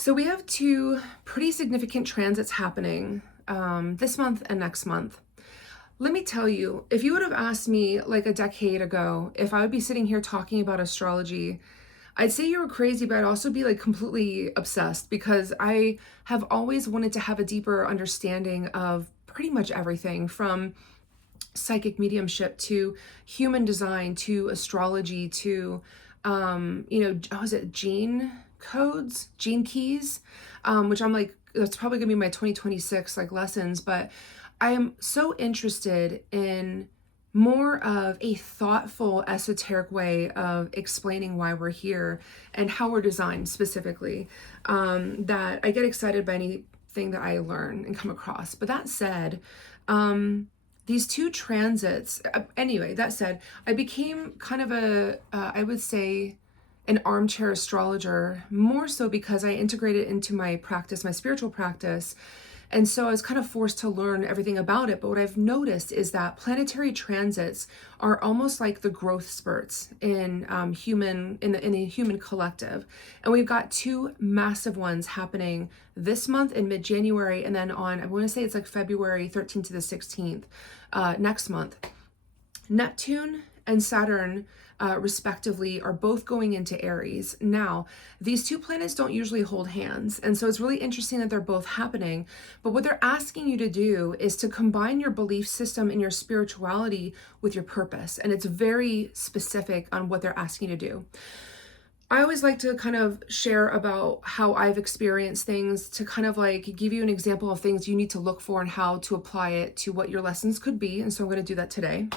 So we have two pretty significant transits happening this month and next month. Let me tell you, if you would have asked me like a decade ago if I would be sitting here talking about astrology, I'd say you were crazy, but I'd also be like completely obsessed because I have always wanted to have a deeper understanding of pretty much everything from psychic mediumship to human design to astrology to how is it gene codes, gene keys, which I'm like, that's probably gonna be my 2026 like lessons. But I am so interested in more of a thoughtful esoteric way of explaining why we're here and how we're designed specifically, that I get excited by anything that I learn and come across. But that said, these two transits, anyway, that said, I became kind of I would say, an armchair astrologer, more so because I integrated it into my practice, my spiritual practice. And so I was kind of forced to learn everything about it. But what I've noticed is that planetary transits are almost like the growth spurts in in the human collective. And we've got two massive ones happening this month in mid-January, and then on, I want to say it's like February 13th to the 16th, next month. Neptune and Saturn, respectively, are both going into Aries. Now, these two planets don't usually hold hands, and so it's really interesting that they're both happening. But what they're asking you to do is to combine your belief system and your spirituality with your purpose, and it's very specific on what they're asking you to do. I always like to kind of share about how I've experienced things to kind of like give you an example of things you need to look for and how to apply it to what your lessons could be. And so I'm going to do that today.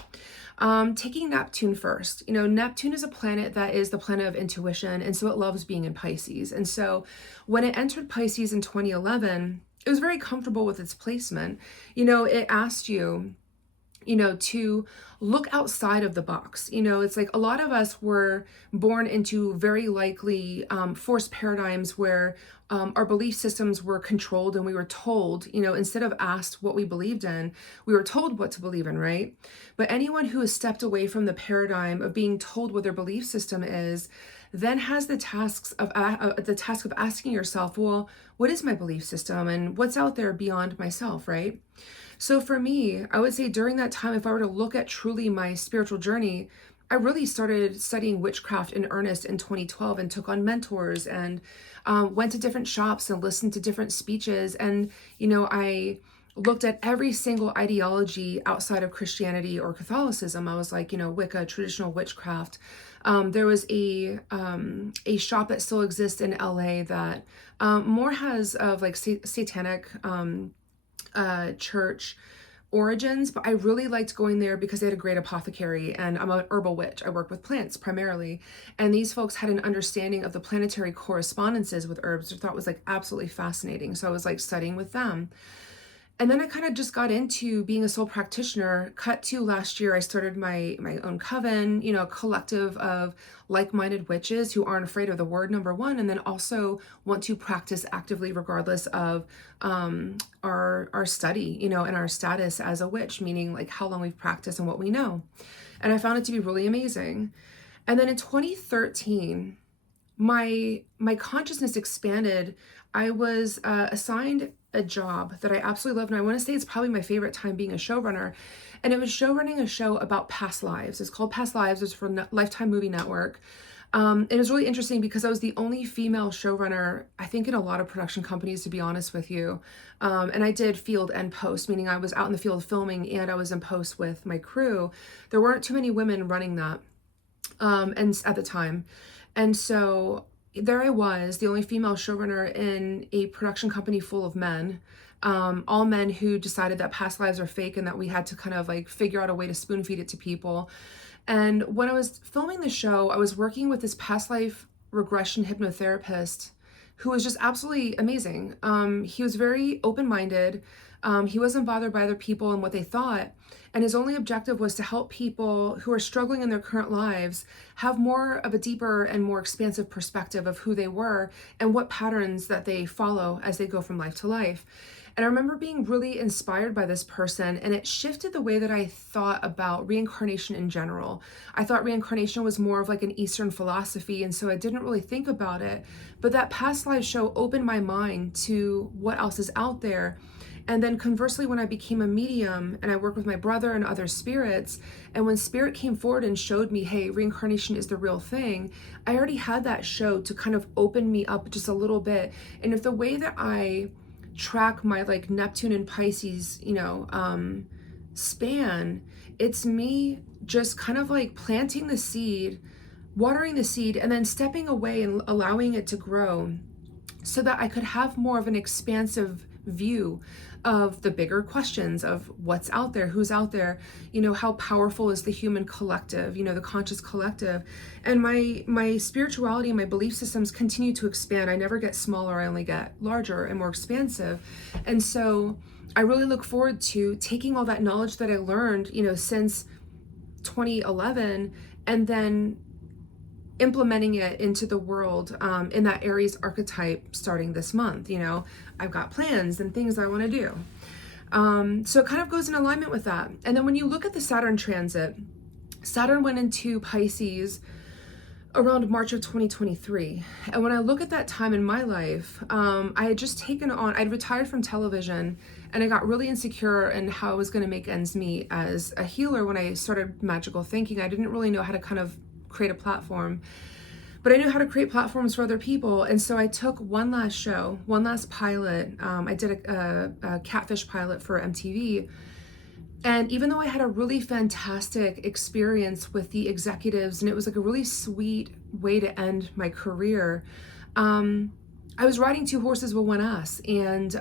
Taking Neptune first. Neptune is a planet that is the planet of intuition, and so it loves being in Pisces. And so when it entered Pisces in 2011, it was very comfortable with its placement. It asked you, to look outside of the box. It's like a lot of us were born into very likely forced paradigms where our belief systems were controlled and we were told, instead of asked what we believed in, we were told what to believe in, right? But anyone who has stepped away from the paradigm of being told what their belief system is, then has the task of asking yourself, well, what is my belief system and what's out there beyond myself, right? So for me, I would say during that time, if I were to look at truly my spiritual journey, I really started studying witchcraft in earnest in 2012 and took on mentors and went to different shops and listened to different speeches. And, I looked at every single ideology outside of Christianity or Catholicism. I was like, Wicca, traditional witchcraft. There was a shop that still exists in LA that more has of like satanic church origins, but I really liked going there because they had a great apothecary, and I'm an herbal witch. I work with plants primarily, and these folks had an understanding of the planetary correspondences with herbs, which I thought was like absolutely fascinating. So I was like studying with them. And then I kind of just got into being a sole practitioner. Cut to last year, I started my own coven, a collective of like-minded witches who aren't afraid of the word, number one, and then also want to practice actively regardless of our study, and our status as a witch, meaning like how long we've practiced and what we know. And I found it to be really amazing. And then in 2013, my consciousness expanded. I was assigned a job that I absolutely love, and I want to say it's probably my favorite time being a showrunner. And it was showrunning a show about past lives. It's called Past Lives. It's for Lifetime Movie Network. It was really interesting because I was the only female showrunner, I think, in a lot of production companies, to be honest with you. And I did field and post, meaning I was out in the field filming and I was in post with my crew. There weren't too many women running that, and at the time. And so there I was, the only female showrunner in a production company full of men, all men who decided that past lives are fake and that we had to kind of like figure out a way to spoon feed it to people. And when I was filming the show, I was working with this past life regression hypnotherapist who was just absolutely amazing. He was very open-minded. He wasn't bothered by other people and what they thought. And his only objective was to help people who are struggling in their current lives have more of a deeper and more expansive perspective of who they were and what patterns that they follow as they go from life to life. And I remember being really inspired by this person, and it shifted the way that I thought about reincarnation in general. I thought reincarnation was more of like an Eastern philosophy, and so I didn't really think about it. But that past life show opened my mind to what else is out there. And then conversely, when I became a medium and I worked with my brother and other spirits, and when spirit came forward and showed me, hey, reincarnation is the real thing, I already had that show to kind of open me up just a little bit. And if the way that I track my like Neptune and Pisces, span, it's me just kind of like planting the seed, watering the seed, and then stepping away and allowing it to grow so that I could have more of an expansive view of the bigger questions of what's out there, who's out there, how powerful is the human collective, the conscious collective. And my spirituality and my belief systems continue to expand. I never get smaller, I only get larger and more expansive. And so I really look forward to taking all that knowledge that I learned, since 2011, and then implementing it into the world in that Aries archetype starting this month. I've got plans and things I want to do. So it kind of goes in alignment with that. And then when you look at the Saturn transit, Saturn went into Pisces around March of 2023. And when I look at that time in my life, I had just I'd retired from television, and I got really insecure in how I was going to make ends meet as a healer. When I started magical thinking, I didn't really know how to kind of create a platform, but I knew how to create platforms for other people. And so I took one last show, one last pilot. I did a catfish pilot for MTV. And even though I had a really fantastic experience with the executives, and it was like a really sweet way to end my career, I was riding two horses with one ass. And,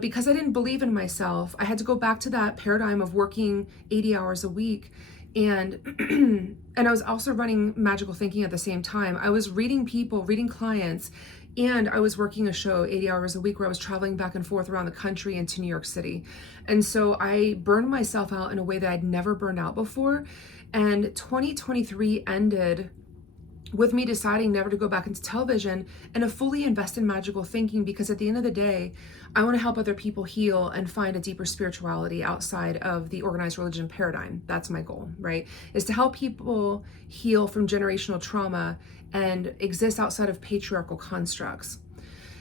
because I didn't believe in myself, I had to go back to that paradigm of working 80 hours a week. And and I was also running magical thinking at the same time. I was reading people, reading clients, and I was working a show 80 hours a week where I was traveling back and forth around the country and to New York City. And so I burned myself out in a way that I'd never burned out before. And 2023 ended with me deciding never to go back into television and to fully invest in magical thinking, because at the end of the day, I want to help other people heal and find a deeper spirituality outside of the organized religion paradigm. That's my goal, right? Is to help people heal from generational trauma and exist outside of patriarchal constructs.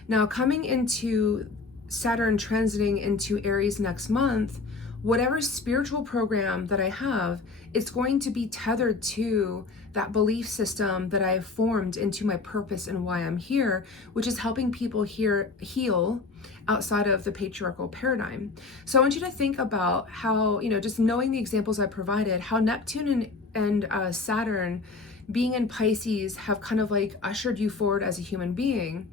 Now, coming into Saturn transiting into Aries next month, whatever spiritual program that I have, it's going to be tethered to that belief system that I have formed into my purpose and why I'm here, which is helping people heal outside of the patriarchal paradigm. So I want you to think about how, just knowing the examples I provided, how Neptune and Saturn being in Pisces have kind of like ushered you forward as a human being.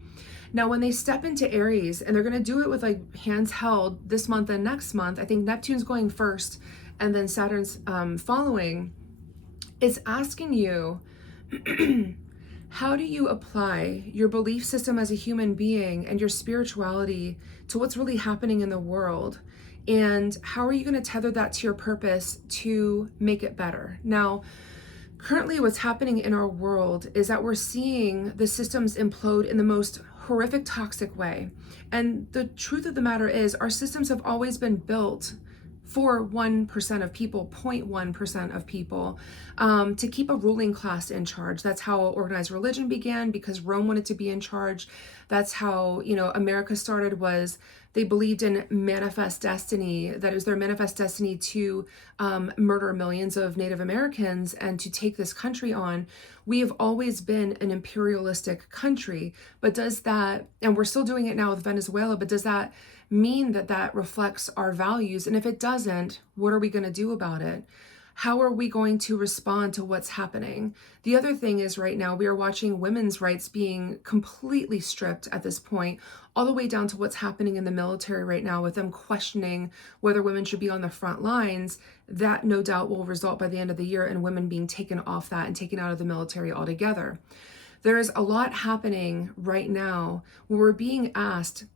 Now, when they step into Aries, and they're going to do it with like hands held this month and next month, I think Neptune's going first and then Saturn's following, it's asking you, how do you apply your belief system as a human being and your spirituality to what's really happening in the world? And how are you going to tether that to your purpose to make it better? Now, currently what's happening in our world is that we're seeing the systems implode in the most horrific, toxic way. And the truth of the matter is, our systems have always been built for 1% of people, 0.1% of people, to keep a ruling class in charge. That's how organized religion began, because Rome wanted to be in charge. That's how, America started, was they believed in manifest destiny, that it was their manifest destiny to murder millions of Native Americans and to take this country on. We have always been an imperialistic country, but does that, and we're still doing it now with Venezuela, but does that mean that that reflects our values? And if it doesn't, what are we going to do about it? How are we going to respond to what's happening? The other thing is, right now we are watching women's rights being completely stripped at this point, all the way down to what's happening in the military right now with them questioning whether women should be on the front lines. That no doubt will result by the end of the year in women being taken off that and taken out of the military altogether. There is a lot happening right now where we're being asked,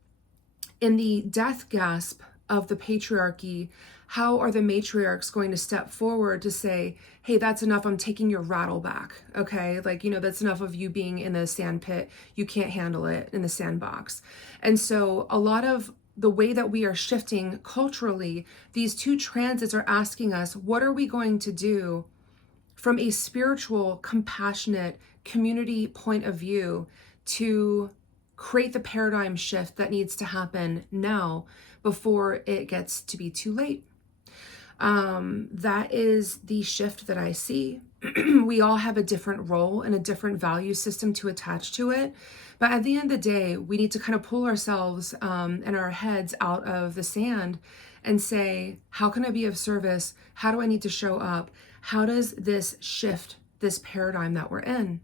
in the death gasp of the patriarchy, how are the matriarchs going to step forward to say, hey, that's enough, I'm taking your rattle back, okay? That's enough of you being in the sand pit, you can't handle it in the sandbox. And so a lot of the way that we are shifting culturally, these two transits are asking us, what are we going to do from a spiritual, compassionate, community point of view to create the paradigm shift that needs to happen now before it gets to be too late? That is the shift that I see. We all have a different role and a different value system to attach to it. But at the end of the day, we need to kind of pull ourselves and our heads out of the sand and say, how can I be of service? How do I need to show up? How does this shift this paradigm that we're in?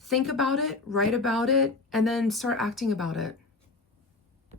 Think about it, write about it, and then start acting about it.